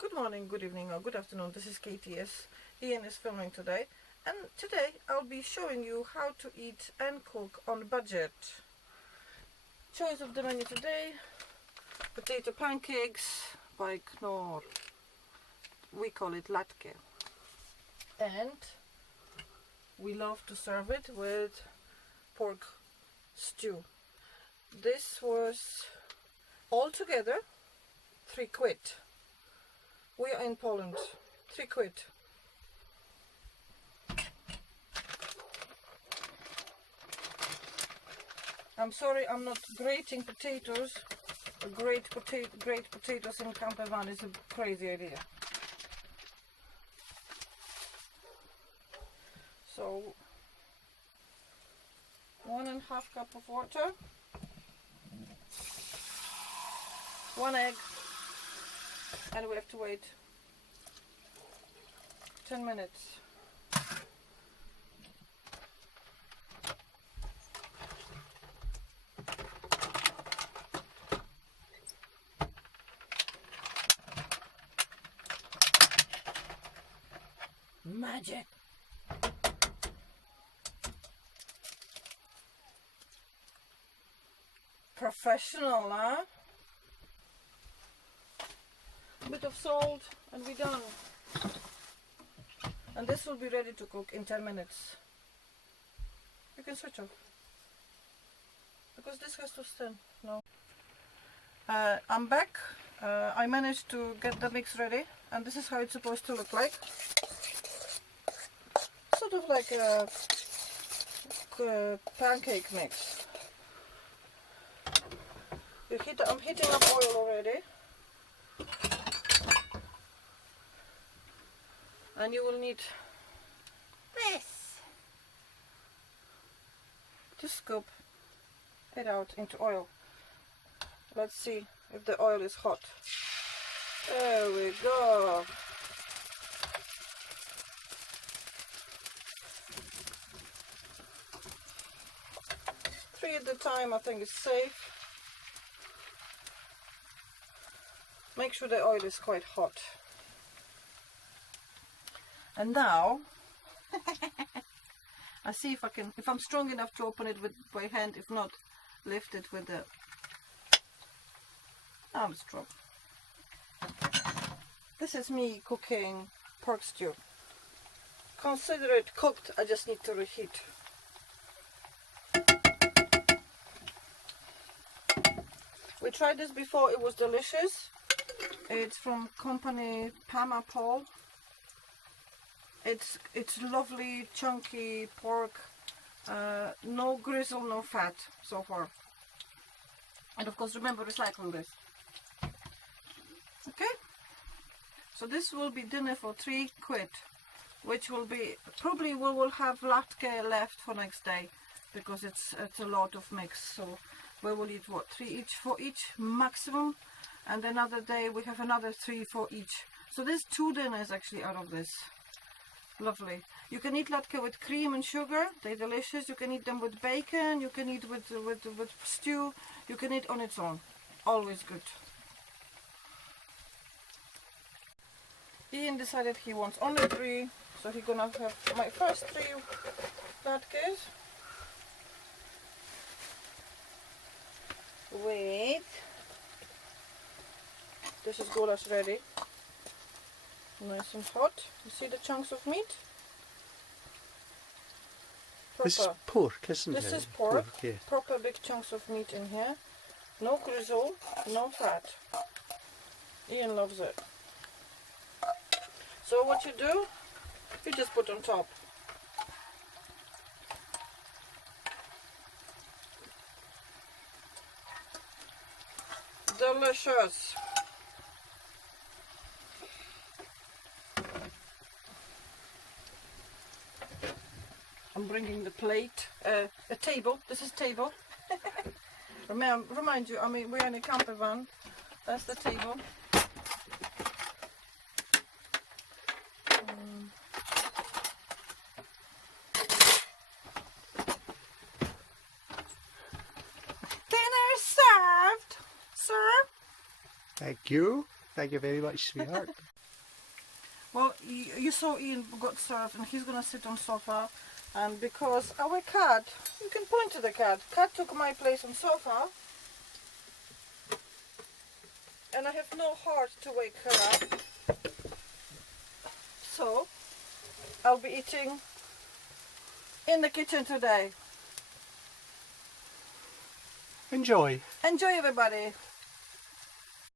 Good morning, good evening, or good afternoon. This is KTS. Ian is filming today, and today I'll be showing you how to eat and cook on budget. Choice of the menu today: potato pancakes by Knorr. We call it latke, and we love to serve it with pork stew. This was altogether £3. We are in Poland. £3. I'm sorry, I'm not grating potatoes. Grate potatoes in camper van is a crazy idea. So 1.5 cup of water, 1 egg, and we have to wait 10 minutes. Magic! Professional, huh? Bit of salt and we're done. And this will be ready to cook in 10 minutes. You can switch off because this has to stand now. I'm back. I managed to get the mix ready, and this is how it's supposed to look like. Sort of like a pancake mix. I'm heating up oil already. And you will need this to scoop it out into oil. Let's see if the oil is hot. There we go. Three at a time, I think, is safe. Make sure the oil is quite hot. And now I see if I'm strong enough to open it with my hand. If not, lift it with the arm strong. This is me cooking pork stew. Consider it cooked. I just need to reheat. We tried this before. It was delicious. It's from company Paul. It's lovely chunky pork, no grizzle, no fat so far. And of course, remember, recycle this. Okay, so this will be dinner for £3, which will be probably we will have latke left for next day because it's a lot of mix. So we will eat what, 3 each for each maximum, and another day we have another 3 for each. So there's 2 dinners actually out of this. Lovely. You can eat latke with cream and sugar. They're delicious. You can eat them with bacon. You can eat with stew. You can eat on its own. Always good. Ian decided he wants only 3, so he's gonna have my first 3 latkes. Wait. This is goulash ready. Nice and hot. You see the chunks of meat? Proper. This is pork, isn't it? This is pork. Yeah. Proper big chunks of meat in here. No grizzle, no fat. Ian loves it. So what you do, you just put on top. Delicious. I'm bringing the plate, a table. This is table. Remind you, I mean, we're in a camper van. That's the table. Dinner served, sir. Thank you. Thank you very much, sweetheart. Well, you saw Ian got served and he's gonna sit on sofa, and because our cat, you can point to the cat took my place on sofa, and I have no heart to wake her up, so I'll be eating in the kitchen today. Enjoy. Enjoy, everybody.